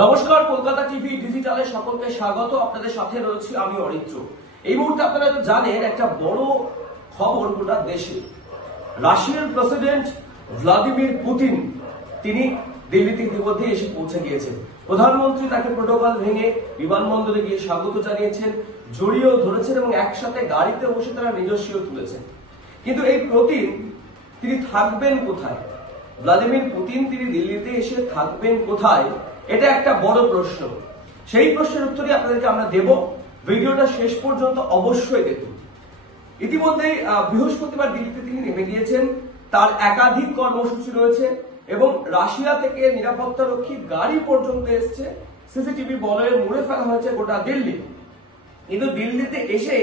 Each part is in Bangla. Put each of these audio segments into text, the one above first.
নমস্কার, কলকাতা টিভি ডিজিটালে সকলকে স্বাগত। আপনাদের সাথে রয়েছি আমি অরিত্র। এই মুহূর্তে আপনারা জানেন একটা বড় খবর গোটা দেশে। রাশিয়ার প্রেসিডেন্ট ভ্লাদিমির পুতিন তিনি দিল্লিতে ইতিমধ্যে এসে পৌঁছে গিয়েছেন। প্রধানমন্ত্রী তাকে প্রোটোকল ভেঙে বিমানবন্দরে গিয়ে স্বাগত জানিয়েছেন, জড়িয়েও ধরেছেন এবং একসাথে গাড়িতে বসে তারা নিজস্বীয় তুলেছেন। কিন্তু এই পুতিন তিনি থাকবেন কোথায়? ভ্লাদিমির পুতিন তিনি দিল্লিতে এসে থাকবেন কোথায়? এটা একটা বড় প্রশ্ন। সেই প্রশ্নের উত্তরই আপনাদেরকে আমরা দেব। ভিডিওটা শেষ পর্যন্ত অবশ্যই দেখুন। ইতিমধ্যেই বৃহস্পতিবার দিল্লিতে তিনি নেমে গিয়েছেন। তার একাধিক কর্মসূচি রয়েছে এবং রাশিয়া থেকে নিরাপত্তা রক্ষী গাড়ি পর্যন্ত এসছে। সিসিটিভি বলয়ে মুড়ে ফেলা হয়েছে গোটা দিল্লি। কিন্তু দিল্লিতে এসে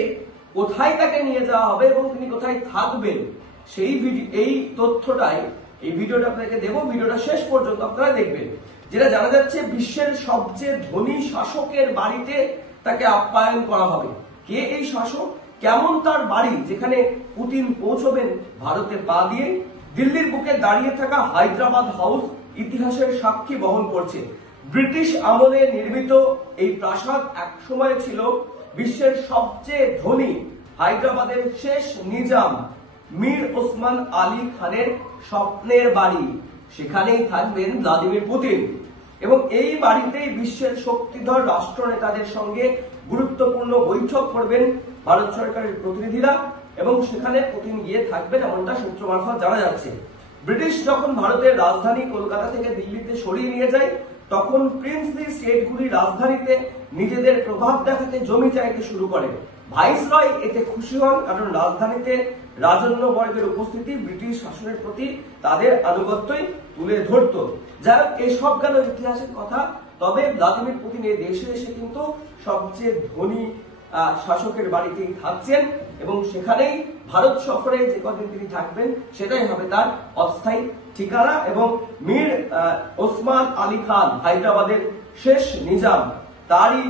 কোথায় তাকে নিয়ে যাওয়া হবে এবং তিনি কোথায় থাকবেন এই তথ্যটাই এই ভিডিওটা আপনাকে দেব। ভিডিওটা শেষ পর্যন্ত আপনারা দেখবেন। যেটা জানা যাচ্ছে, বিশ্বের সবচেয়ে ধনী শাসকের বাড়িতে তাকে আপ্যায়ন করা হবে। কে এই শাসক, কেমন তার বাড়ি, যেখানে পুতিন পৌঁছবেন ভারতে পা দিয়ে? দিল্লির বুকে দাঁড়িয়ে থাকা হায়দ্রাবাদ হাউস ইতিহাসের সাক্ষী বহন করছে। ব্রিটিশ আমলে নির্মিত এই প্রাসাদ এক সময় ছিল বিশ্বের সবচেয়ে ধনী হায়দ্রাবাদের শেষ নিজাম মীর ওসমান আলী খানের স্বপ্নের বাড়ি। সেখানেই থাকবেন ভ্লাদিমির পুতিন এবং এই বাড়িতেই বিশ্বের শক্তিধর রাষ্ট্রনেতাদের সঙ্গে গুরুত্বপূর্ণ বৈঠক করবেন ভারত সরকারের প্রতিনিধিরা এবং সেখানে পুতিন গিয়ে থাকবেন, এমনটা সূত্র মারফত জানা যাচ্ছে। ব্রিটিশ যখন ভারতের রাজধানী কলকাতা থেকে দিল্লিতে সরিয়ে নিয়ে যায়, তখন প্রিন্সলি স্টেটগুলি রাজধানীতে নিজেদের প্রভাব দেখাতে জমি চাইতে শুরু করে। ভাইসরয় এতে খুশি হন, কারণ রাজধানীতে রাজন্য বর্গের উপস্থিতি ব্রিটিশ শাসনের প্রতি তাদের আনুগত্যই তুলে ধরত। যাই হোক, এসব গেল ইতিহাসের কথা। তবে ভ্লাদিমির পুতিন এই দেশে এসে কিন্তু সবচেয়ে ধনী শাসকের বাড়িতেই থাকছেন এবং সেখানেই ভারত সফরে যে কদিন তিনি থাকবেন সেটাই হবে তার অস্থায়ী ঠিকানা। এবং মীর ওসমান আলী খান, হায়দ্রাবাদের শেষ নিজাম, তারই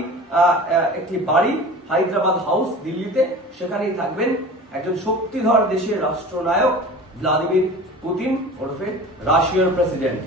একটি বাড়ি হায়দ্রাবাদ হাউস দিল্লিতে, সেখানেই থাকবেন একজন শক্তিধর দেশের রাষ্ট্রনায়ক ভ্লাদিমির পুতিন ওরফে রাশিয়ার প্রেসিডেন্ট।